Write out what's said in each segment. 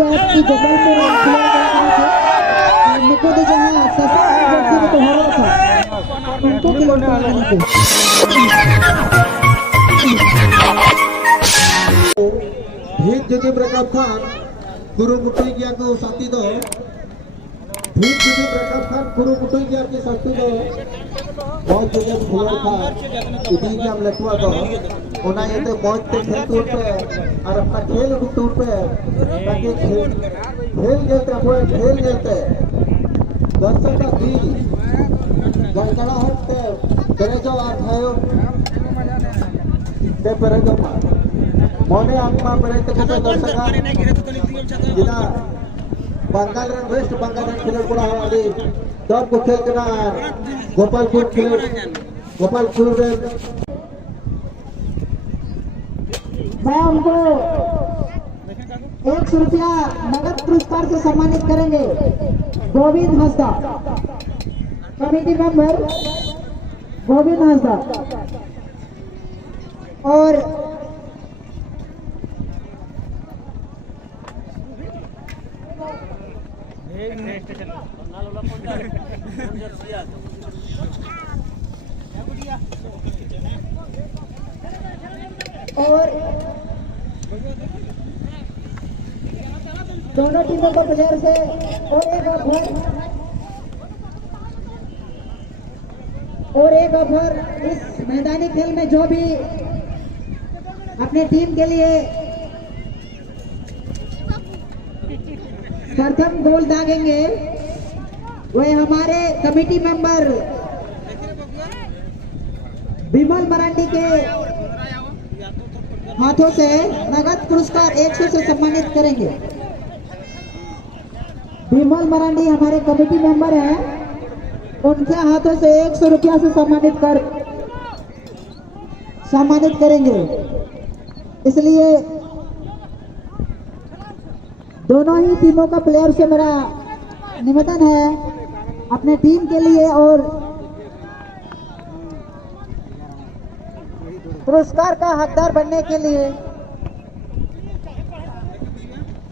तो आपकी गोपालपुर निको दे जहां ससा जर्सी में तो हो रहा था उनको खिलाना है भीत जदि प्रकाश खान कुरुमुटुई गया को साथी दो भीत जदि प्रकाश खान कुरुमुटुई गया के साथी दो बहुत जगह खिलाड़ था इतनी जम लटवा दो उन्हें ये तो बहुत ते खेल टूट पे और अपना खेल भी टूट पे ताकि खेल खेलते अपने खेल खेलते दर्शक का दिल गड़गड़ा हटते तेरे जो आप है ते तेरे जो मार मोने आत्मा परे ते कुछ दर्शक जिना बंगाल रन वेस्ट बंगाल रन खिलाड़ पड़ा हमारे तब को खेल करना गोपालपुर खिलाड़ गोपालपुर मैं उनको 100 रुपया नगद पुरस्कार से सम्मानित करेंगे। गोविंद हंसदा कमेटी मेंबर गोविंद हंसदा और दोनों टीमों को प्लेयर से और एक ऑफर इस मैदानी खेल में जो भी अपने टीम के लिए प्रथम गोल दागेंगे वह हमारे कमेटी मेंबर विमल मरांडी के हाथों से नगद पुरस्कार 100 से सम्मानित करेंगे। विमल मरांडी हमारे कमेटी मेंबर हैं, उनके हाथों से 100 रुपया से सम्मानित करेंगे। इसलिए दोनों ही टीमों का प्लेयर से मेरा निवेदन है अपने टीम के लिए और पुरस्कार का हकदार बनने के लिए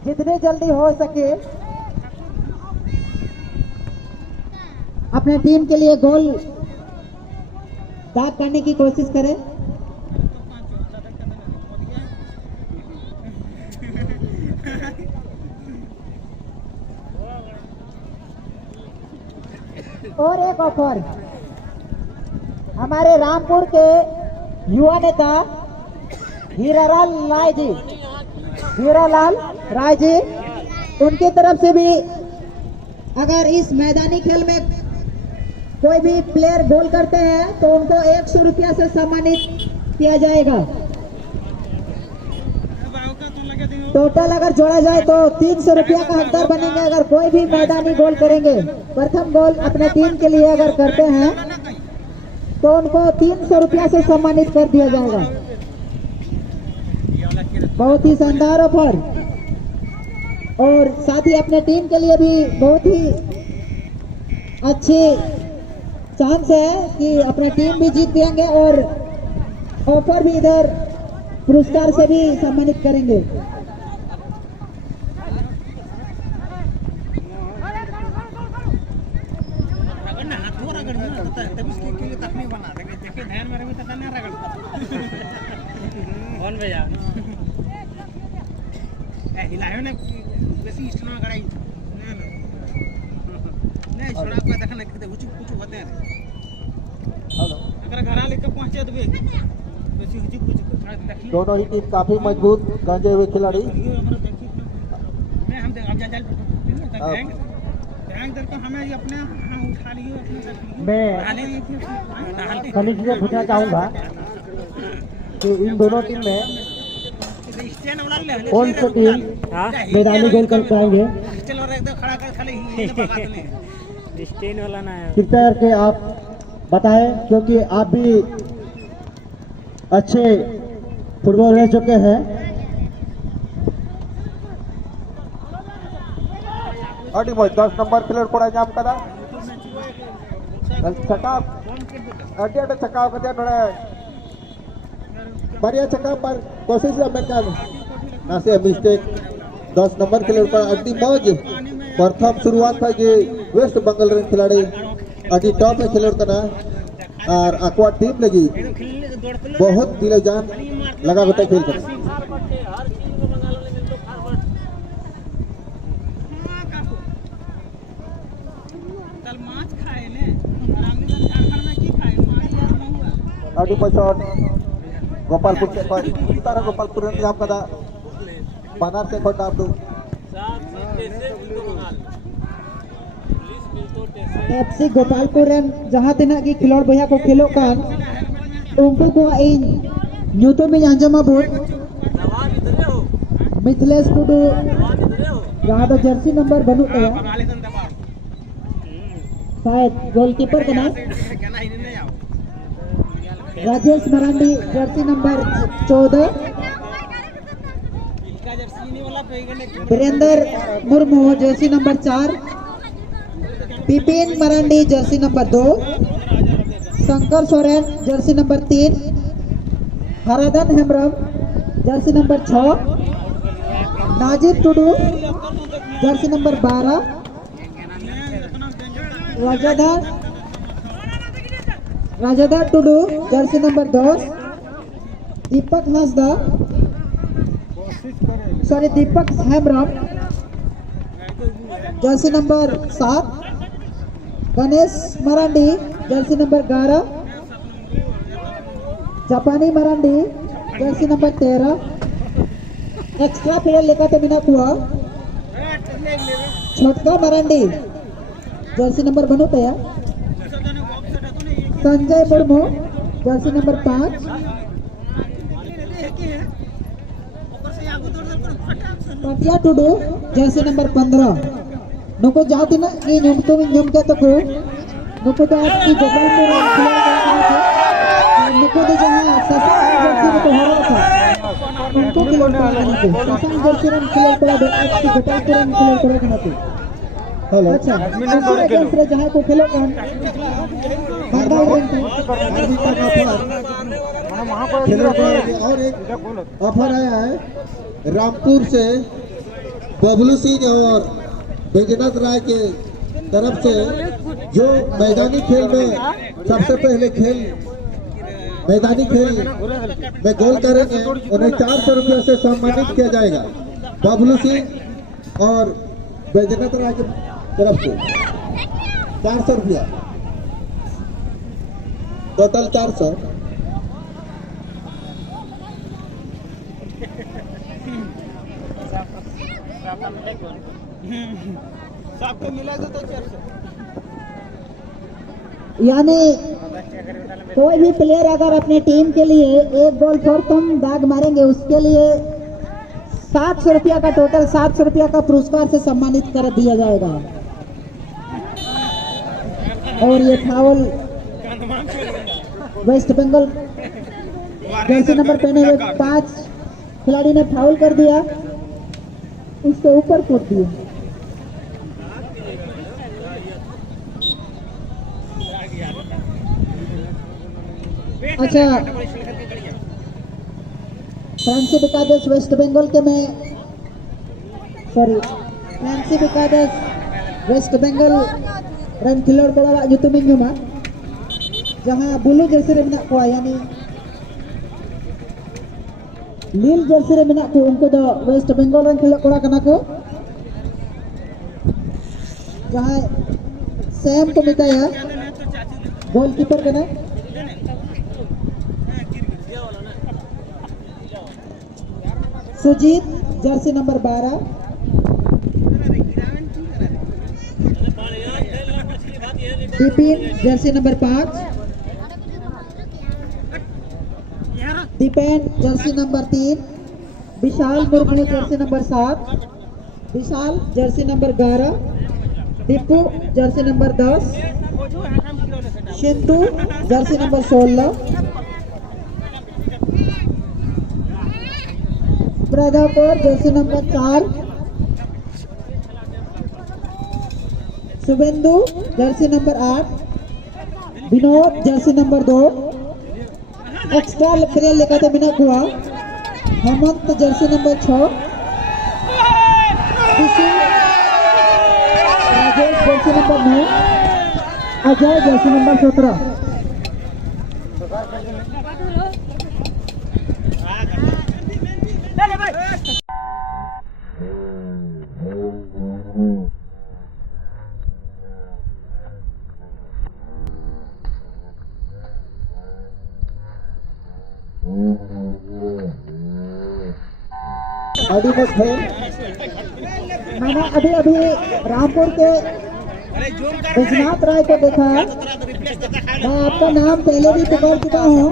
जितने जल्दी हो सके अपने टीम के लिए गोल दाग करने की कोशिश करें। और एक ऑफर हमारे रामपुर के युवा नेता हीरालाल राय जी उनकी तरफ से भी अगर इस मैदानी खेल में कोई भी प्लेयर गोल करते हैं तो उनको 100 रुपया से सम्मानित किया जाएगा। टोटल अगर जोड़ा जाए तो 300 रुपया का हकदार बनेंगे अगर कोई भी मैदानी गोल करेंगे। प्रथम गोल अपने टीम के लिए अगर करते हैं तो उनको 300 रुपया से सम्मानित कर दिया जाएगा। बहुत ही शानदार ऑफर और साथ ही अपने टीम के लिए भी बहुत ही अच्छी चांस है कि अपना टीम भी जीत देंगे और ऑफर भी इधर पुरस्कार से भी सम्मानित करेंगे। हिलायो ने बेसी स्टोन गराई नहीं छोड़ा को देखना कि कुछ कुछ होते हैं हेलो अगर घरा लेकर पहुंचे तो बेसी कुछ देखिए दोनों ही टीम काफी मजबूत गंजे हुए खिलाड़ी मैं हम देख जा बैंक को हमें ये अपने उठा लिए मैं कमिटी से पूछना चाहूंगा कि इन दोनों टीम में कौन सी टीम मैदानी गोल कर पाएंगे? स्टेन वाला ना है कृपया करके आप बताएं क्योंकि आप भी अच्छे फुटबॉल रह चुके हैं। अड़ी मोई 10 नंबर प्लेयर पड़ा जाम कदा चकाव अड्डे चकाव कदे नडे बढ़िया चकाव पर कोशिश अमेरिका नासे मिस्टेक 10 नंबर खिलाड़ी पर अति मौज प्रथम शुरुआत था कि वेस्ट बंगाल रन खिलाड़ी अति टॉप में खिलाड़ी तना और अक्वा टीम लगी बहुत दिल जान लगा होता खेल कर अभी पछाड़ गोपालपुर से तारा गोपालपुर नाम कदा बानार से खोटा आप एफसी गोपालपुर जहाँ तिना की खिलोड़ भैया को खेलो कान उनको को इन न्यूटो में अंजमा बोल मिथिलेश टुडू यहाँ तो जर्सी नंबर बनू शायद गोलकीपर का नाम Rajesh Marandi jersey number 14 Virendra Murmu jersey number 4 Bipin Marandi jersey number 2 Shankar Soren jersey number 3 Haradhan Hembram jersey number 6 Nazir Tudu jersey number 12 Rajadhar Tudu jersey number 10 Deepak Hasda Deepak Hembram jersey number 7 Ganesh Marandi jersey number 11 Japani Marandi jersey number 13 extra player लेकर तो बिना कुआ छोटका मरांडी जर्सी नंबर बनो तया संजय मुर्मू जर्सी नंबर 5 पटिया टुडू जर्सी नंबर 15 नुको जाती ना ये नुको में नुम का तो को नुको तो आपकी गोपालपुर नुको तो जहाँ सफा जर्सी में तो हो रहा था उनको खिलाड़ पड़ा नहीं थे सफा जर्सी में खिलाड़ पड़ा दो आपकी गोपालपुर में खिलाड़ पड़ा नहीं थे हेलो अच्छा दूसरे जहाँ को खेलो कौन और एक ऑफर आया है रामपुर से बबलू सिंह और बैजनाथ राय के तरफ से जो मैदानी खेल में सबसे पहले मैदानी खेल में गोल करेंगे उन्हें 400 रुपये से सम्मानित किया जाएगा। बबलू सिंह और बैजनाथ राय की तरफ से 400 रुपया टोटल 400। सबको मिला तो 400। यानी कोई भी प्लेयर अगर अपने टीम के लिए एक बॉल पर तुम दाग मारेंगे उसके लिए 700 रुपया का टोटल 700 रुपया का पुरस्कार से सम्मानित कर दिया जाएगा। और ये foul West Bengal jersey number पहने हुए 5 खिलाड़ी ने फाउल कर दिया, उसके ऊपर कूद दिए। अच्छा, फ्रांसी बिकादेस वेस्ट बंगाल के में फ्रांसी बिकादेस वेस्ट बंगाल रन खिलाड़ बड़ा युतुमिन नुमा जहां बुलू जर्सी रे मेना को यानी नील जर्सी रे मेना को उनको दो वेस्ट बंगाल रन खिलाड़ कोड़ा कना को जहां सैम को मिताया गोलकीपर कना Sujit jersey number 12 Bipin jersey number 5 Dipen jersey number 3 Vishal Murmu jersey number 7 Vishal jersey number 11 Dipu jersey number 10 Shintu jersey number 16 Pradhapur jersey number 4 Subhendu jersey number 8 Vinod jersey number 2 extra player लेकर तो बिना हुआ Hemant jersey number 6 Abhishek Rajesh Jersey number 9, Ajay Jersey number 17। एडिमस है। मैंने अभी अभी रामपुर के विश्वनाथ राय को देखा है। मैं आपका नाम पहले भी पुकार चुका हूँ।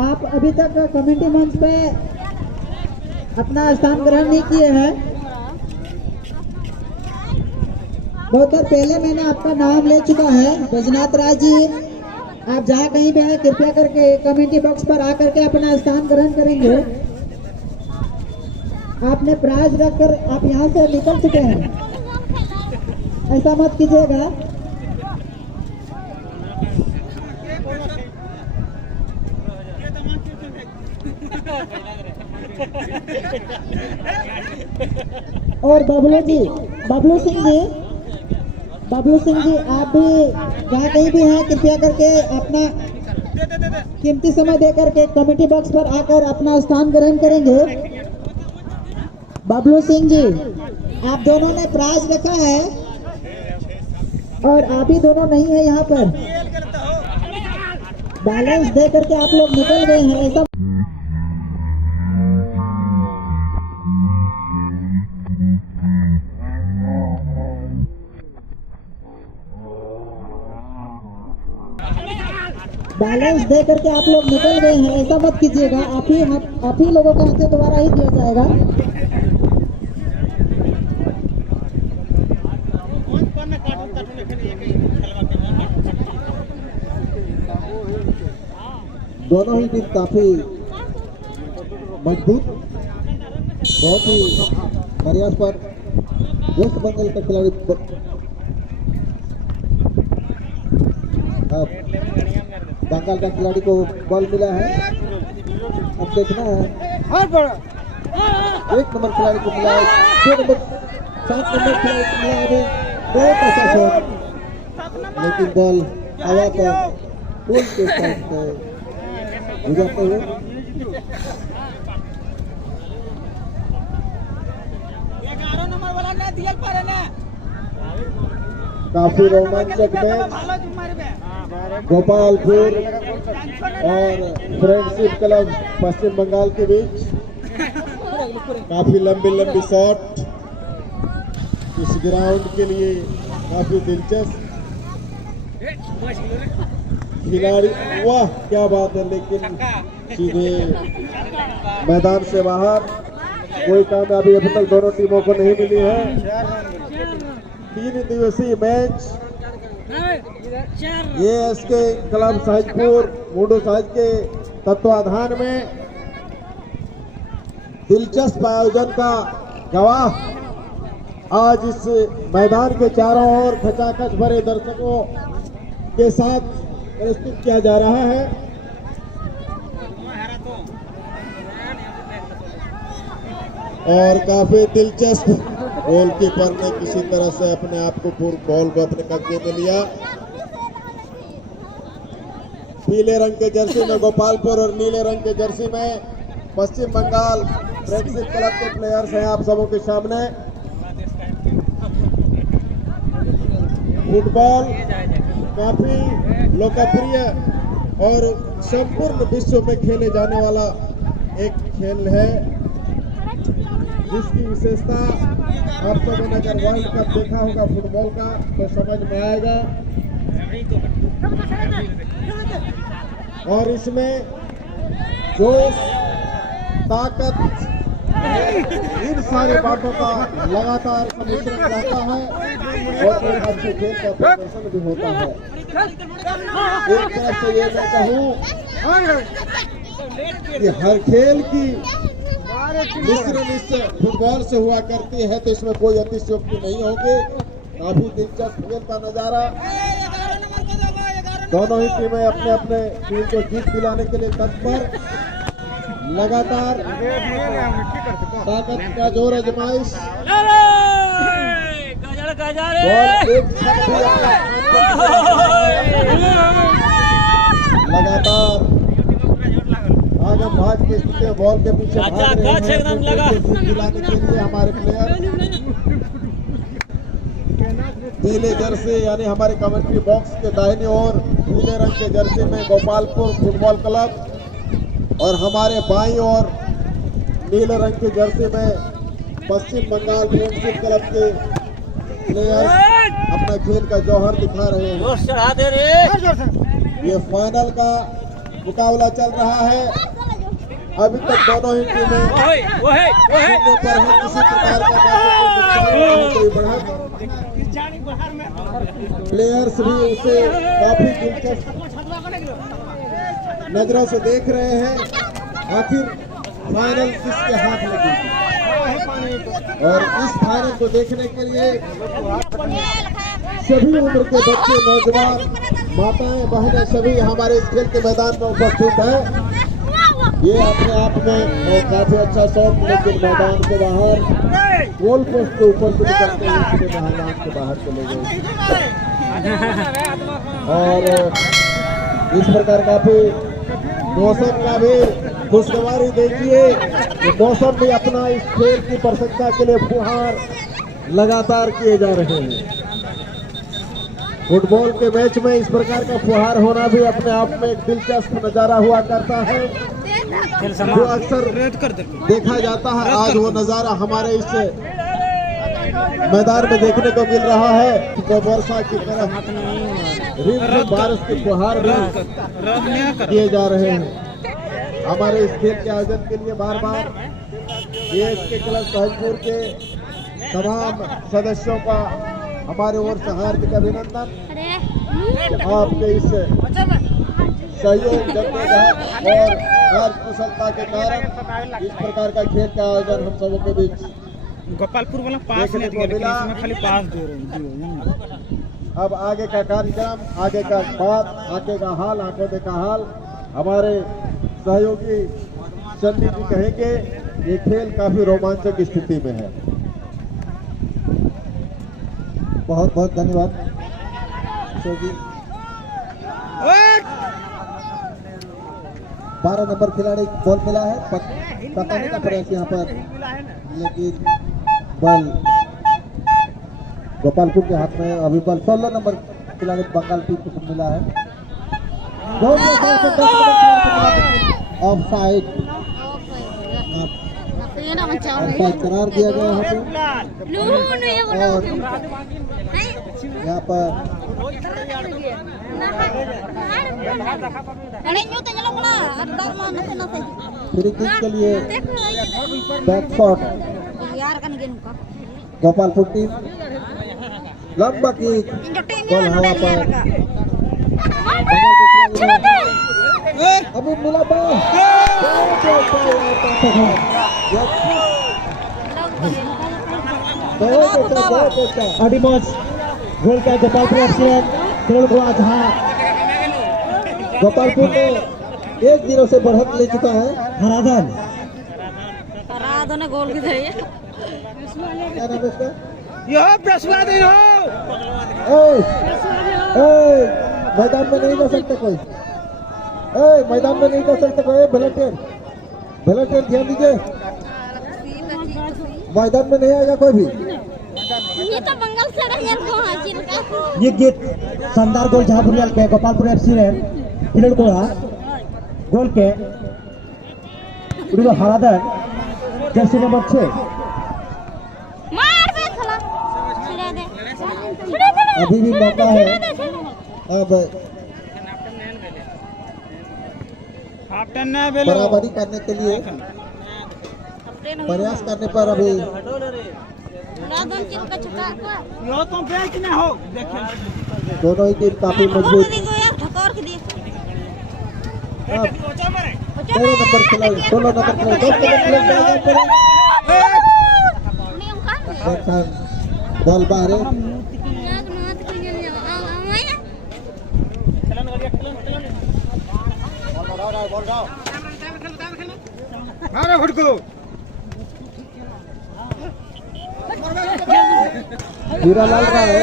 आप अभी तक कमेटी मंच पे अपना स्थान ग्रहण नहीं किए हैं। बहुत देर पहले मैंने आपका नाम ले चुका है। विश्वनाथ राय जी, आप जहाँ कहीं भी हैं कृपया करके कमेटी बॉक्स पर आकर के अपना स्थान ग्रहण करेंगे। आपने प्राइज रखकर आप यहाँ से निकल चुके हैं, ऐसा मत कीजिएगा। और बबलू सिंह जी, आप भी जहाँ कहीं भी हैं कृपया करके अपना कीमती समय देकर के कमेटी बॉक्स पर आकर अपना स्थान ग्रहण करेंगे। बबलू सिंह जी, आप दोनों ने प्राइज रखा है और आप ही दोनों नहीं है यहाँ पर। बैलेंस दे करके आप लोग निकल गए हैं, ऐसा बैलेंस दे करके आप लोग निकल गए हैं, ऐसा मत कीजिएगा। आप ही लोगों के हाथ से दोबारा ही दिया जाएगा। दोनों ही टीम काफी मजबूत, बहुत ही प्रयास पर वेस्ट बंगाल का खिलाड़ी बंगाल का खिलाड़ी को बॉल मिला है। अब देखना है, 1 नंबर खिलाड़ी को मिला है, 2 नंबर 7 नंबर खिलाड़ी को मिला है। बहुत अच्छा शॉट, लेकिन बॉल हवा पर पुल के साथ गुजरते हुए काफी रोमांचक मैच गोपालपुर और फ्रेंडशिप क्लब पश्चिम बंगाल के बीच। काफी लंबी शॉट इस ग्राउंड के लिए काफी दिलचस्प। खिलाड़ी, वाह क्या बात है, लेकिन सीधे मैदान से बाहर। कोई कामयाबी अभी तक दोनों टीमों को नहीं मिली है। 3 दिवसीय मैच ये एसके क्लब साहिजपुर मुंडू साहिज के तत्वाधान में दिलचस्प आयोजन का गवाह आज इस मैदान के चारों ओर खचाखच भरे दर्शकों के साथ प्रस्तुत किया जा रहा है। और काफी दिलचस्प, गोलकीपर ने किसी तरह से अपने आप को बॉल को अपने कब्जे में लिया। पीले रंग के जर्सी में गोपालपुर और नीले रंग के जर्सी में पश्चिम बंगाल फ्रेंडशिप क्लब के प्लेयर्स हैं आप सबों के सामने। फुटबॉल काफी लोकप्रिय और संपूर्ण विश्व में खेले जाने वाला एक खेल है, जिसकी विशेषता आप सबों ने अगर वर्ल्ड कप देखा होगा फुटबॉल का तो समझ में आएगा। और इसमें जोश, ताकत, इन सारी बातों का लगातार सम्मिश्रण रहता है और एक अच्छे खेल का प्रदर्शन भी होता है। एक तरफ से ये मैं कहूँ कि हर खेल की मिश्रण इस फुटबॉल से हुआ करती है, तो इसमें कोई अतिशयोक्ति नहीं होगी। काफी दिलचस्प खेल का नजारा। दोनों ही टीमें अपने अपने टीम को जीत दिलाने के लिए तत्पर, लगातार ताकत का जोर आजमाइश बॉल एक छत भी लगातार आगे भाग के स्थिति बॉल के पीछे भाग रहे हैं दिलाने के लिए हमारे प्लेयर नीले जर्सी यानी हमारे कमेंट्री बॉक्स के दाहिने ओर नीले रंग के जर्सी में गोपालपुर फुटबॉल क्लब और हमारे बाईं ओर नीले रंग के जर्सी में पश्चिम बंगाल फ्रेंडशिप क्लब के प्लेयर्स अपना खेल का जौहर दिखा रहे हैं। ये फाइनल का मुकाबला चल रहा है। अभी तक दोनों ही टीमें जीतने पर है, किसी प्रकार का प्लेयर्स भी उसे काफी दिलचस्प नजरों से देख रहे हैं। आखिर फाइनल किसके हाथ लगेगी और इस फाइनल को देखने के लिए सभी उम्र के बच्चे, नौजवान, माताएं, बहनें सभी हमारे इस खेल के मैदान में उपस्थित हैं। ये अपने आप में काफी अच्छा शॉट, लेकिन मैदान के बाहर गोल पोस्ट के ऊपर से निकलते हुए इसके मैदान के बाहर चले गए और इस प्रकार काफी मौसम का भी खुशगवारी देखिए। मौसम भी अपना इस खेल की प्रशंसा के लिए फुहार लगातार किए जा रहे हैं। फुटबॉल के मैच में इस प्रकार का फुहार होना भी अपने आप में एक दिलचस्प नजारा हुआ करता है, जो अक्सर देखा जाता है। आज वो नजारा हमारे इस मैदान में देखने को मिल रहा है। तो वर्षा की तरह रिमझिम बारिश के फुहार भी किए जा रहे हैं। हमारे इस खेल के आयोजन के लिए बार बार ASK क्लब सहजपुर के तमाम सदस्यों का हमारे ओर से हार्दिक अभिनंदन। आपके इस सहयोग जद्दोजहद और कार्य कुशलता के कारण इस प्रकार का खेल का आयोजन हम सबों के बीच गोपालपुर वाला पास नहीं दिया, लेकिन इसमें खाली पास दे रहे हैं। अब आगे का कार्यक्रम, आगे का बात, आगे का हाल, आंखों देखा हाल हमारे सहयोगी चन्नी जी कहेंगे। ये खेल काफी रोमांचक स्थिति में है। बहुत बहुत धन्यवाद जी। 12 नंबर खिलाड़ी बॉल मिला है, बताने का प्रयास यहाँ पर, लेकिन बॉल गोपालपुर के हाथ में। अभी बॉल 16 नंबर खिलाड़ी बंगाल टीम को मिला है। ऑफ साइड करार दिया गया यहाँ पे और यहाँ पर फ्री किक के लिए बैक शॉट गोपालपुर टीम। लंबा किक, बॉल हवा पर, अभी मिला बॉल, अडिमोस गोल का गोपालपुर गोपालपुर ने 1-0 से बढ़त ले चुका है। हराधन गोल की चाहिए। क्या नाम है इसका? मैदान में नहीं जा सकते कोई, मैदान में नहीं जा सकते कोई। वॉलंटियर ध्यान दीजिए, मैदान में नहीं आएगा कोई भी। ये तो बंगाल से ये गीत शानदार गोल झापुरियल के गोपालपुर FC ने खिलड़ को गोल के हराधन जर्सी नंबर 6 अभी भी मौका है। अब बराबरी करने के लिए प्रयास करने पर अभी दोनों ही टीम काफी मजबूत। 16 नंबर बॉल बाहर है। हीरालाल राय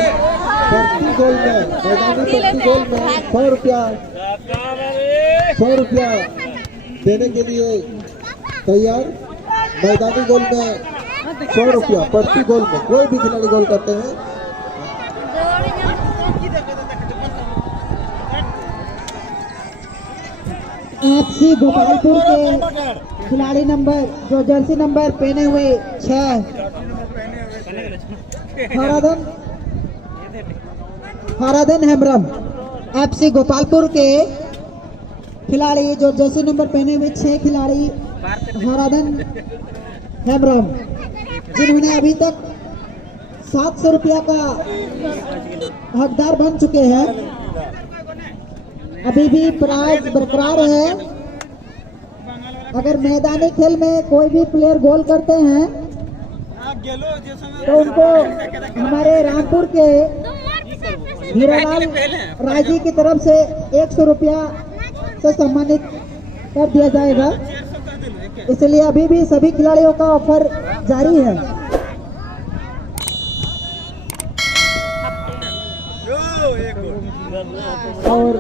प्रति गोल में मैदानी प्रति गोल में 100 रुपया देने के लिए तैयार। मैदानी गोल में 100 रुपया प्रति गोल में, कोई भी खिलाड़ी गोल करते हैं। एफसी गोपालपुर के खिलाड़ी नंबर जो जर्सी नंबर पहने हुए 6 हराधन हेम्ब्रम। एफसी गोपालपुर के खिलाड़ी जो जर्सी नंबर पहने हुए 6 खिलाड़ी हराधन हेम्ब्रम, जिन्होंने अभी तक 700 रुपया का हकदार बन चुके हैं। अभी भी प्राइज बरकरार है। अगर मैदानी खेल में कोई भी प्लेयर गोल करते हैं तो उनको हमारे रामपुर के हीरालाल राय जी की तरफ से 100 रुपया से सम्मानित कर दिया जाएगा। इसलिए अभी भी सभी खिलाड़ियों का ऑफर जारी है। और